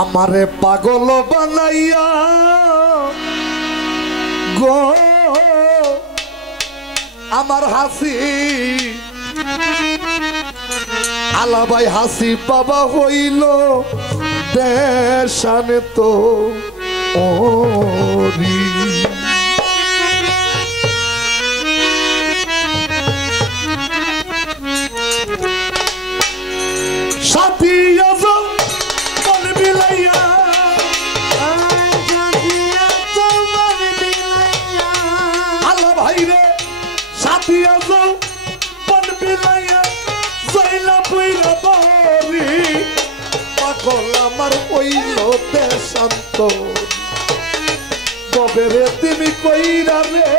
আমারে পাগল বানাইয়া গো আমার হাসি আলাবাই হাসি বাবা হইল দেশানে তো ওরি সাথী আজম মন বিলাইয়া আল্লাহ ভাই রে সাথী আজম মন বিলাইয়া জয়লা বইরা বাড়ি পাগল আমার হইল দেশান্ত তবে রে তুমি কইরা রে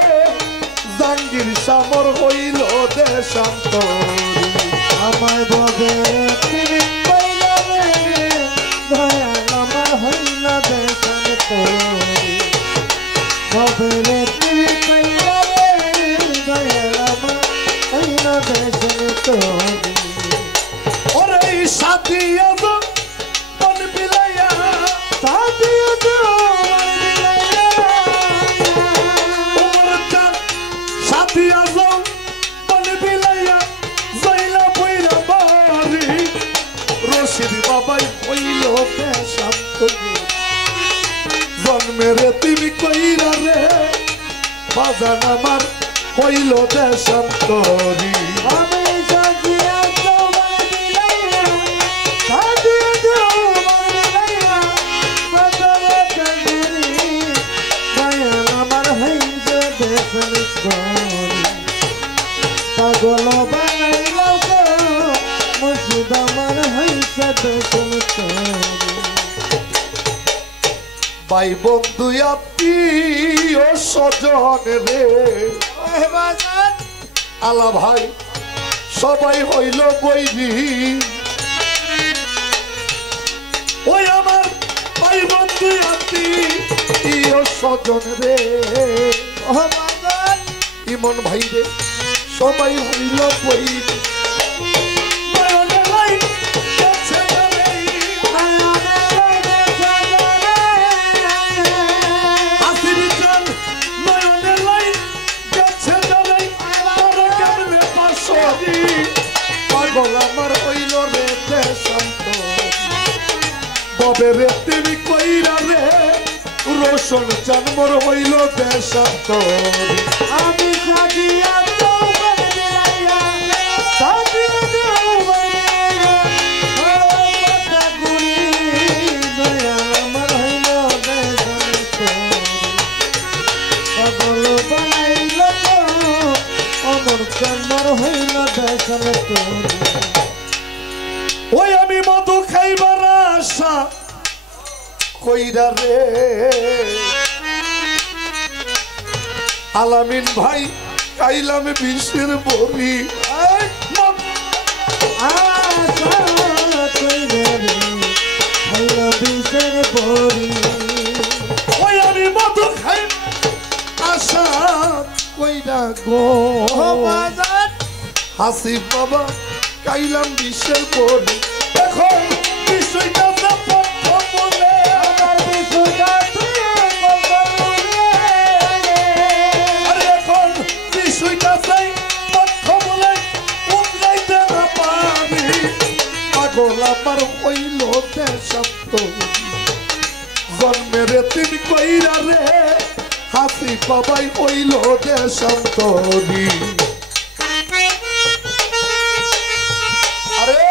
জাঙ্গির সামর হইল দেশান্ত আমায় ববে তুমি কইলা রে দয়াল আমার হইল দেশান তোরি ববে রে তুমি কইলা রে দয়াল আমার হইল দেশান তোরি ওরে সাথী আজম মন বিলাইয়া সাথী আজম মন বিলাইয়া ওমর চাঁদ সাথী আজম মন বিলাইয়া জয়লা বইরা বাড়ি রশিদ বাবাই হইল দেশান্ত জন্মেরে তুমি কইরা রে বাজান আমার হইল দেশান্তরি আমি সাথী আজম মন বিলাইয়া সাথী আজম মন বিলাইয়া বদলে চন্দ্রি দয়াল আমার হইল দেশান তোরি পাগল বানাইলাও গো মুর্শিদ আমার হইছে দেশান তোরি ভাই বন্ধু আত্মীয় স্বজন রে ওহে বাজার আলা ভাই সবাই হইল বৈরি ওই আমার ভাই বন্ধু আত্মীয় স্বজন রে ওহে বাজার ইমন ভাই রে সবাই হইল বৈরি নয়নের লাইন গেছে গেলে, হাসির জল নয়নের লাইন গেছে গেলে, তারা কেমনে পাশরি, পাগল আমার হইল রে দেশান্ত ববে রে তুমি কইরা রে রোশন জন্মর হইল দেশান্ত আমি সাথী আজম মন বিলাইয়া সাথী আজম মন বিলাইয়া কথা গুলি দয়াল আমার হইল দেশান তোরি পাগল বানাইল গো অমর চন্দ্র হইল দেশান তোরি ওই আমি মধু খাইবার আশা কইরা রে আলামিন ভাই খাইলাম বিষের বড়ি আশা কইরে রে হইল বিষের বড়ি ওই আমি মধু খাই আশা কইরা গো ও বাজার হাসি বাবা খাইলাম বিষের বড়ি এখন বিষয়টা প্রথম বলে আমার বিষয়টা তুই বলবি আরে এখন বিষয়টা চাই প্রথম বলে উঠলাইতে না পারি পাগল আমার হইল দেশান্ত জন্মেরে তিনি কইরা রে হাসি বাবাই হইল দেশান্তরি আরে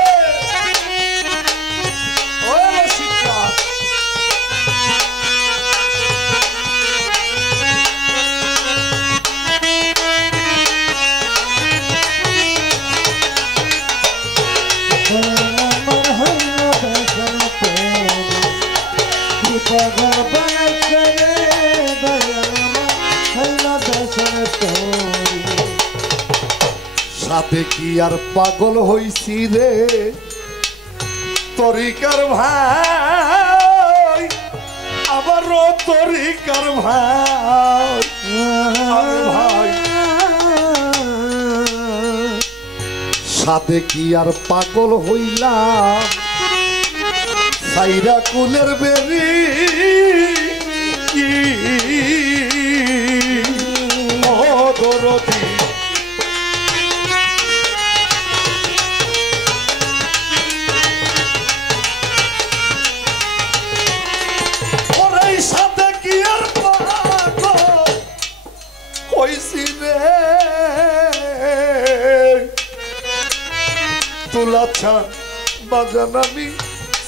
ও শিক্ষা আমার হইল দেশান তোরি পাগল বানাইছে রে দয়াল আমার হইল দেশান তোরি সাথে কি আর পাগল হইছি রে তরিকার ভাই আবারও তরিকার ভাই আরে ভাই সাথে কি আর পাগল হইলাম সাইরা কুলের বেরি দরদি ওরে সাথে কি আর পাগল হইছি রে তোলা ছান বাজান আমি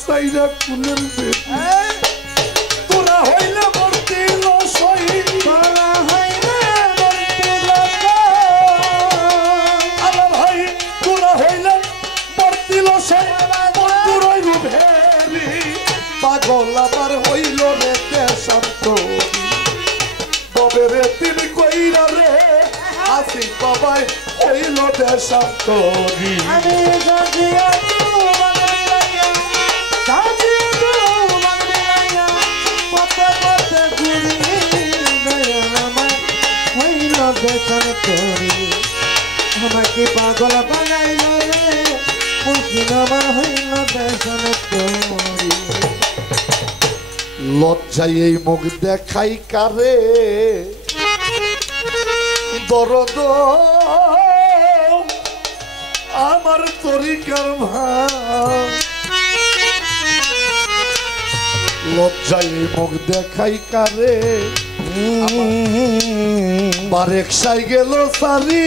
সাইরা কুলের বেরি তোরা হইলে মূর্তি লসই তোরা হইলে মূর্তি লসই আমার ভাই তোরা হইলে মূর্তি লসই বন্ধুরই রূপেরি পাগল আমার হইল রে দেশান্ত ববেরে তিনি কইরা রে আসি বাবাই হইল দেশান্ত আমি গাজিয়া দেশন তোরে আমাকে পাগল বানাইল রে মুসলিম আমার হইল দেশন তোরে লজ্জায় এই মুখ দেখাই কারে দরদ আমার তরিকার ভাই লজ্জায় এই মুখ দেখাই কারে বারেক সাই গেল সারি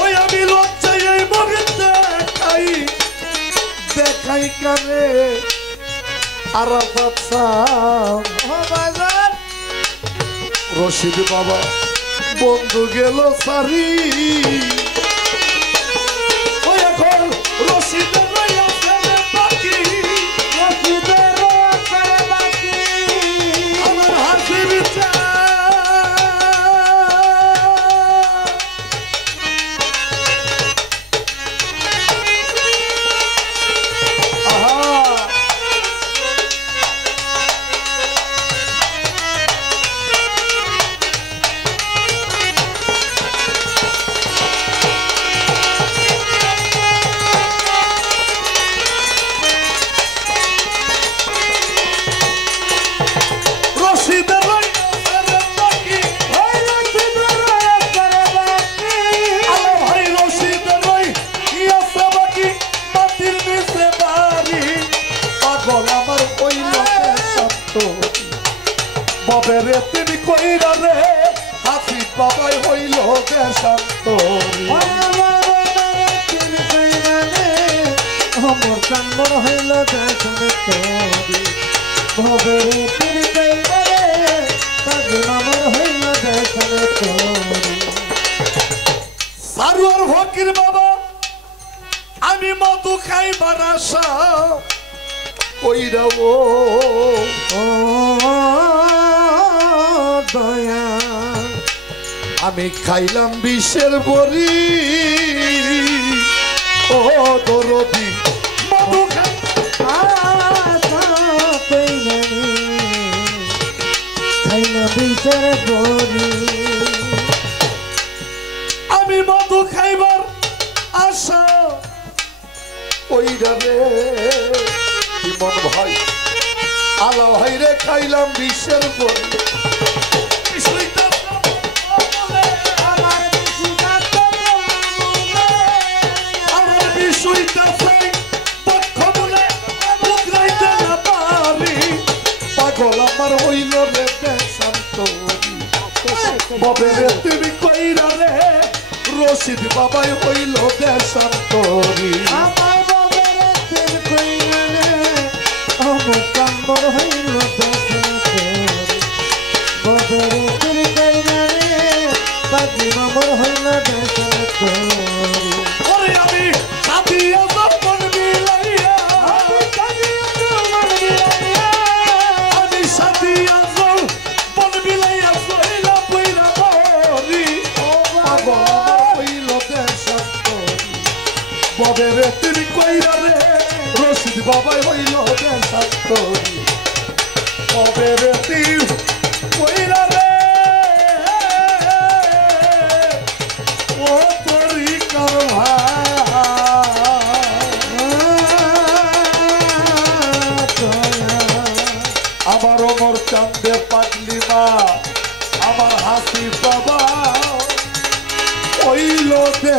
ওই আমি লজ্জায় এই মুখ দেখাই কারে আরাফাত সাহেব রশিদ বাবা বন্ধু গেল সারি ওই এখন রশিদ ববেরে তিনি কইরা রে হাসি বাবাই হইল দেশান্ত আমার কান্মর হইল দেশন তোরে ভবেরে তিনি কইরা রে কাজিম আমার হইল দেশন তোরে সারোয়ার ফকির বাবা আমি মধু খাইবার আশা কইরা ও দয়া আমি খাইলাম বিষের বড়ি ও দরদি মধু খাই খাইলা বিষের বড়ি আমি মধু খাইবার আশা কইরা রে ইমন ভাই আলা ভাই রে খাইলাম বিষের বড়ি আমার হইল রে দেশান্ত ববেরে তুমি কইরা রে রশিদ বাবাই হইল দেশান্ত আমার ববেরে তুমি কইরা রে আমার কাম্বর হইল দেশান্ত ববেরে তুমি কইরা রে কাজিম আমার হইল দেশান্ত ওরে আমি সাথিয়া মন বিলাইয়া আমি সাথিয়া মন বিলাইয়া সইলা পইরা মরি পাগল হইল দেশান্ত ববেরে তুমি কইরা রে রশিদ বাবাই হইল দেশান্ত ববেরে তুমি কইরা রে ও তরিকার দে পাগলি মা আমার হাসি বাবা হইল দে